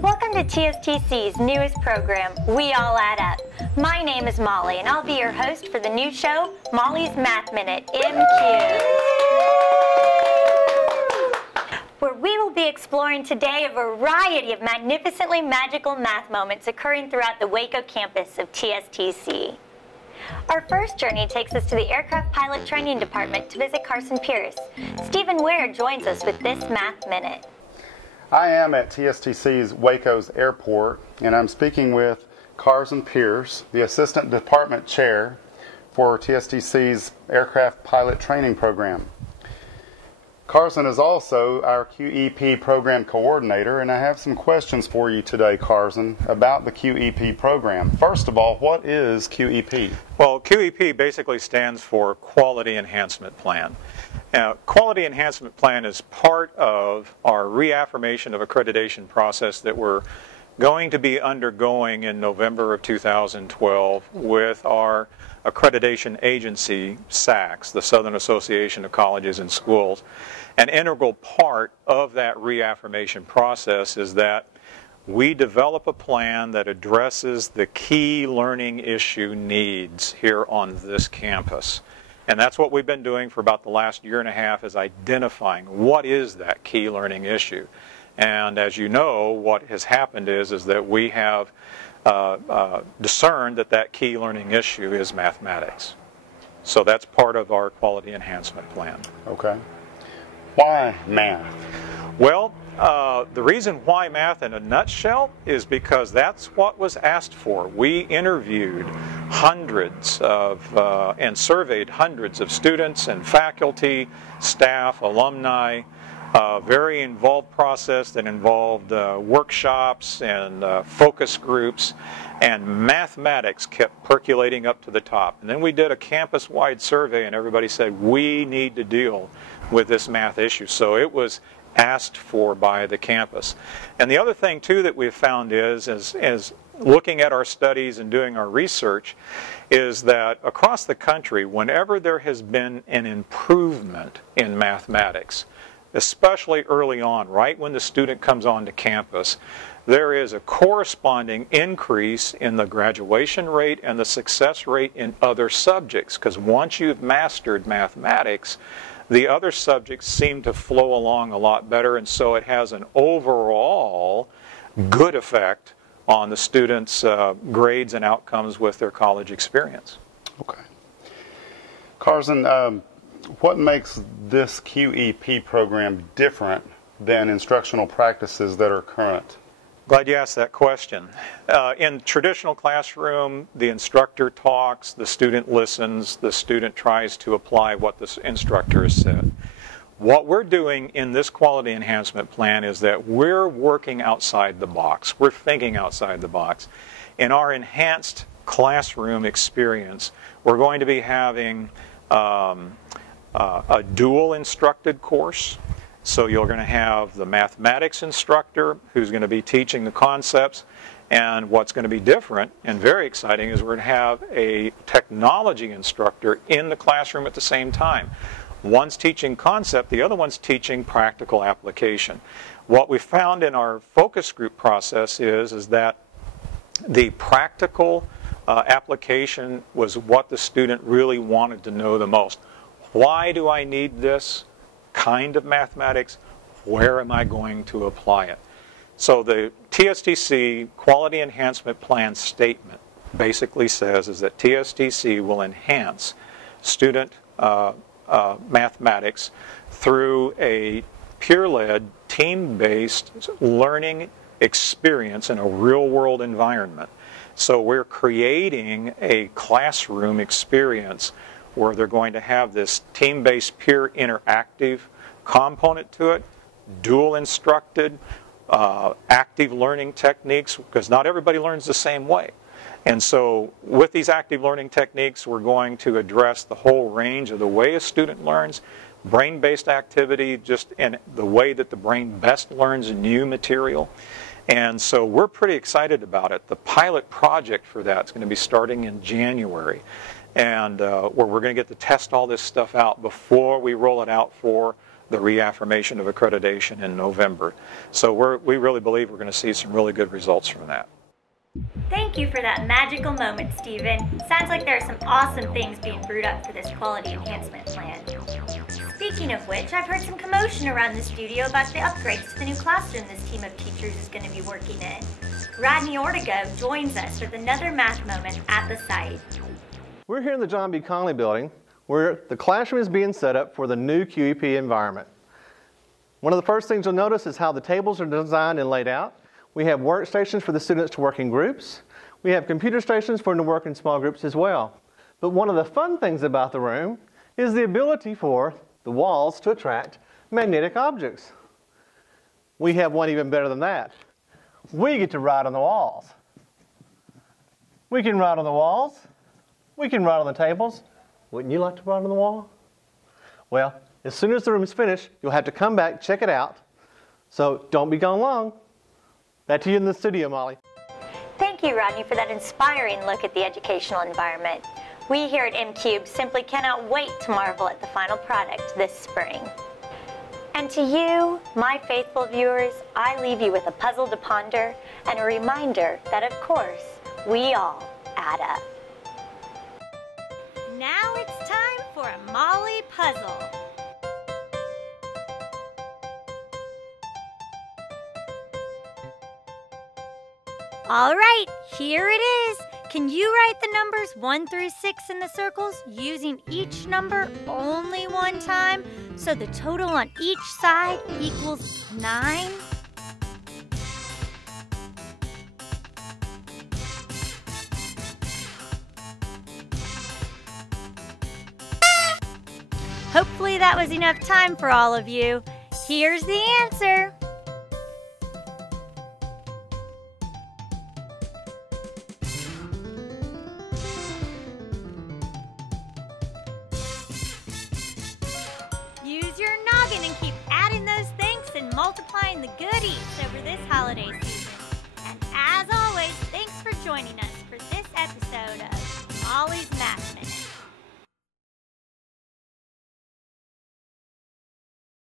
Welcome to TSTC's newest program, We All Add Up. My name is Molly, and I'll be your host for the new show, Molly's Math Minute, MQ. Where we will be exploring today a variety of magnificently magical math moments occurring throughout the Waco campus of TSTC. Our first journey takes us to the Aircraft Pilot Training Department to visit Carson Pierce. Stephen Ware joins us with this Math Minute. I am at TSTC's Waco's airport, and I'm speaking with Carson Pierce, the Assistant Department Chair for TSTC's Aircraft Pilot Training Program. Carson is also our QEP Program Coordinator, and I have some questions for you today, Carson, about the QEP program. First of all, what is QEP? Well, QEP basically stands for Quality Enhancement Plan. Now, Quality Enhancement Plan is part of our reaffirmation of accreditation process that we're going to be undergoing in November of 2012 with our accreditation agency, SACS, the Southern Association of Colleges and Schools. An integral part of that reaffirmation process is that we develop a plan that addresses the key learning issue needs here on this campus. And that's what we've been doing for about the last year and a half, is identifying what is that key learning issue. And as you know, what has happened is that we have discerned that that key learning issue is mathematics. So that's part of our quality enhancement plan. Okay. Why math? Well, the reason why math in a nutshell is because that's what was asked for. We interviewed hundreds of and surveyed hundreds of students and faculty, staff, alumni. Very involved process that involved workshops and focus groups, and mathematics kept percolating up to the top. And then we did a campus-wide survey, and everybody said, we need to deal with this math issue. So it was asked for by the campus. And the other thing, too, that we've found is looking at our studies and doing our research, is that across the country, whenever there has been an improvement in mathematics, especially early on, right when the student comes onto campus, there is a corresponding increase in the graduation rate and the success rate in other subjects. Because once you've mastered mathematics, the other subjects seem to flow along a lot better, and so it has an overall good effect on the students' grades and outcomes with their college experience. Okay. Carson, what makes this QEP program different than instructional practices that are current? Glad you asked that question. In traditional classroom, the instructor talks, the student listens, the student tries to apply what the instructor has said. What we're doing in this quality enhancement plan is that we're working outside the box. We're thinking outside the box. In our enhanced classroom experience, we're going to be having a dual instructed course. So you're going to have the mathematics instructor who's going to be teaching the concepts, and what's going to be different and very exciting is we're going to have a technology instructor in the classroom at the same time. One's teaching concept, the other one's teaching practical application. What we found in our focus group process is that the practical application was what the student really wanted to know the most. Why do I need this kind of mathematics? Where am I going to apply it? So the TSTC Quality Enhancement Plan statement basically says is that TSTC will enhance student mathematics through a peer-led, team-based learning experience in a real-world environment. So we're creating a classroom experience where they're going to have this team-based peer interactive component to it, dual instructed, active learning techniques, because not everybody learns the same way. And so with these active learning techniques, we're going to address the whole range of the way a student learns, brain-based activity, just in the way that the brain best learns new material. And so we're pretty excited about it. The pilot project for that is going to be starting in January. and where we're going to get to test all this stuff out before we roll it out for the reaffirmation of accreditation in November. So we really believe we're going to see some really good results from that. Thank you for that magical moment, Stephen. Sounds like there are some awesome things being brewed up for this quality enhancement plan. Speaking of which, I've heard some commotion around the studio about the upgrades to the new classroom this team of teachers is going to be working in. Rodney Ortega joins us with another math moment at the site. We're here in the John B. Conley building, where the classroom is being set up for the new QEP environment. One of the first things you'll notice is how the tables are designed and laid out. We have workstations for the students to work in groups. We have computer stations for them to work in small groups as well. But one of the fun things about the room is the ability for the walls to attract magnetic objects. We have one even better than that. We get to write on the walls. We can write on the walls. We can write on the tables. Wouldn't you like to write on the wall? Well, as soon as the room is finished, you'll have to come back, check it out. So don't be gone long. Back to you in the studio, Molly. Thank you, Rodney, for that inspiring look at the educational environment. We here at MCube simply cannot wait to marvel at the final product this spring. And to you, my faithful viewers, I leave you with a puzzle to ponder and a reminder that, of course, we all add up. Now it's time for a Molly puzzle. All right, here it is. Can you write the numbers 1 through 6 in the circles using each number only one time so the total on each side equals 9? Hopefully that was enough time for all of you. Here's the answer. Use your noggin and keep adding those things and multiplying the goodies.